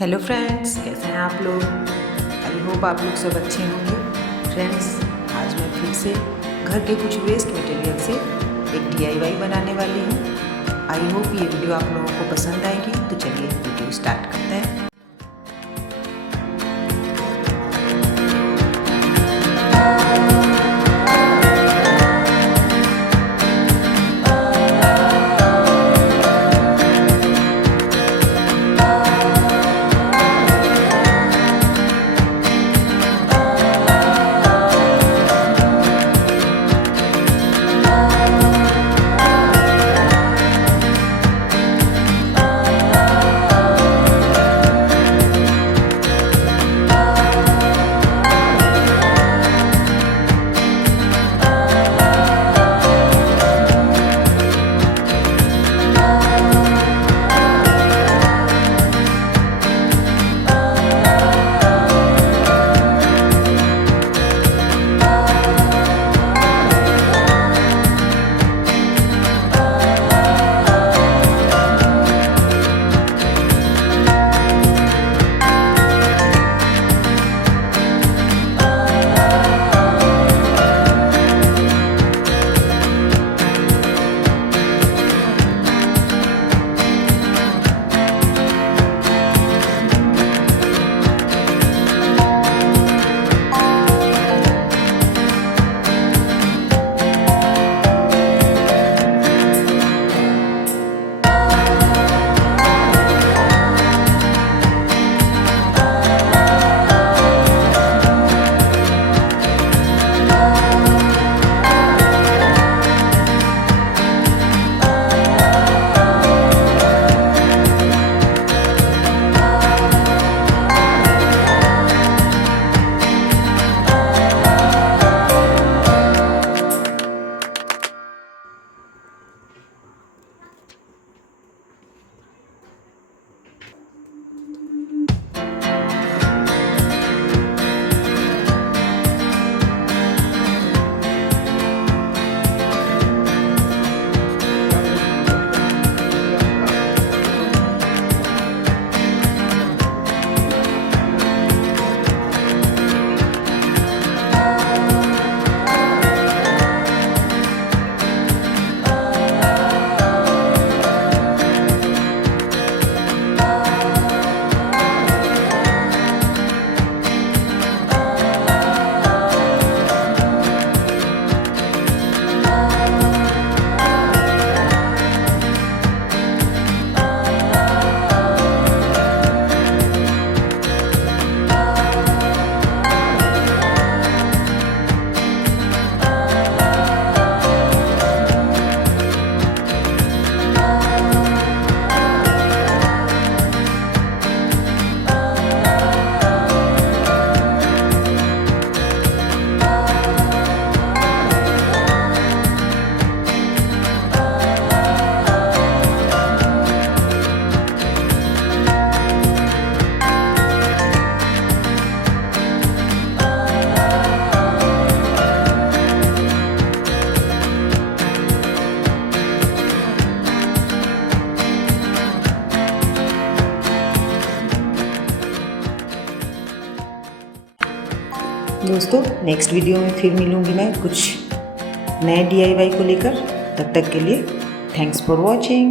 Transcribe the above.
Hello friends, कैसे हैं आप लोग। आई होप आप लोग सब अच्छे होंगे। फ्रेंड्स, आज मैं फिर से घर के कुछ वेस्ट मटेरियल से एक DIY बनाने वाली हूँ। आई होप ये वीडियो आप लोगों को पसंद आएगी। तो चलिए वीडियो स्टार्ट करते हैं। दोस्तों, नेक्स्ट वीडियो में फिर मिलूँगी मैं कुछ नए DIY को लेकर। तब तक के लिए थैंक्स फॉर वॉचिंग।